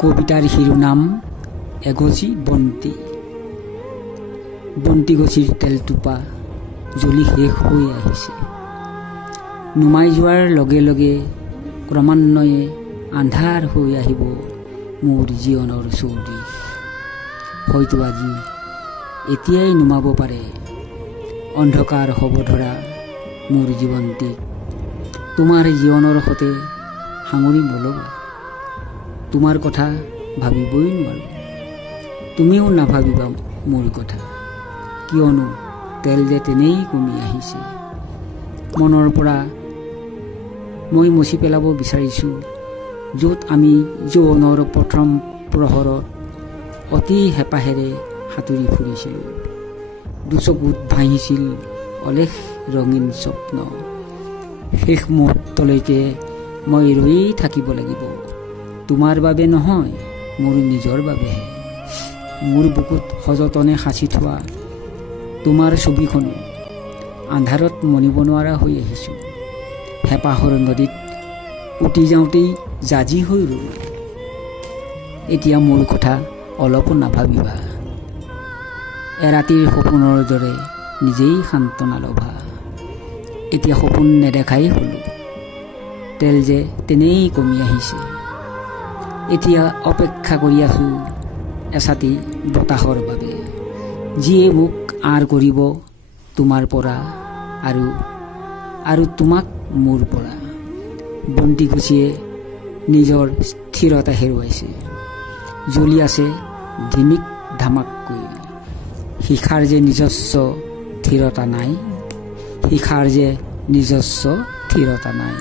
কবিতাৰ শিৰোনাম এগছি বন্তি। বন্তি গছিৰ তেলটোপা জ্বলি শেষ হৈ আহিছে। নুমাই যোৱাৰ লগে লগে ক্ৰমান্বয়ে আন্ধাৰ হৈ আহিব মোৰ জীৱনৰ চৌদিশ। হয়তো আজি এতিয়াই নুমাব পাৰে অন্ধকাৰ হ'ব ধৰা মোৰ জীৱন্তীক। তোমাৰ জীৱনৰ সৈতে সাঙুৰি নল'বা, তোমাৰ কথা ভাবিবই নোৱাৰোঁ। তুমিও নাভাবিবা মোৰ কথা, কিয়নো তেল যে তেনেই কমি আহিছে। মনৰ পৰা মই মচি পেলাব বিচাৰিছোঁ য'ত আমি যৌৱনৰ প্ৰথম প্ৰহৰত অতি হেঁপাহেৰে সাঁতুৰি ফুৰিছিলোঁ। দুচকুত ভাহিছিল অলেখ ৰঙীন স্বপ্ন। শেষ মুহূৰ্তলৈকে মই ৰৈয়েই থাকিব লাগিব, তোমাৰ বাবে নহয়, মোৰ নিজৰ বাবেহে। মোৰ বুকুত সযতনে সাঁচি থোৱা তোমাৰ ছবিখনো আন্ধাৰত মনিব নোৱাৰা হৈ আহিছোঁ। হেঁপাহৰ নদীত উটি যাওঁতেই জাজি হৈ ৰ'ল। এতিয়া মোৰ কথা অলপো নাভাবিবা, এৰাতিৰ সপোনৰ দৰে নিজেই সান্তনা ল'বা। এতিয়া সপোন নেদেখাই হ'লোঁ, তেল যে তেনেই কমি আহিছে। এতিয়া অপেক্ষা কৰি আছোঁ এচাটি বতাহৰ বাবে, যিয়ে মোক আঁৰ কৰিব তোমাৰ পৰা আৰু তোমাক মোৰ পৰা। বন্তি গছিয়ে নিজৰ স্থিৰতা হেৰুৱাইছে, জ্বলি আছে ধিমিক ধামাককৈ। শিখাৰ যে নিজস্ব থিৰতা নাই, শিখাৰ যে নিজস্ব থিৰতা নাই।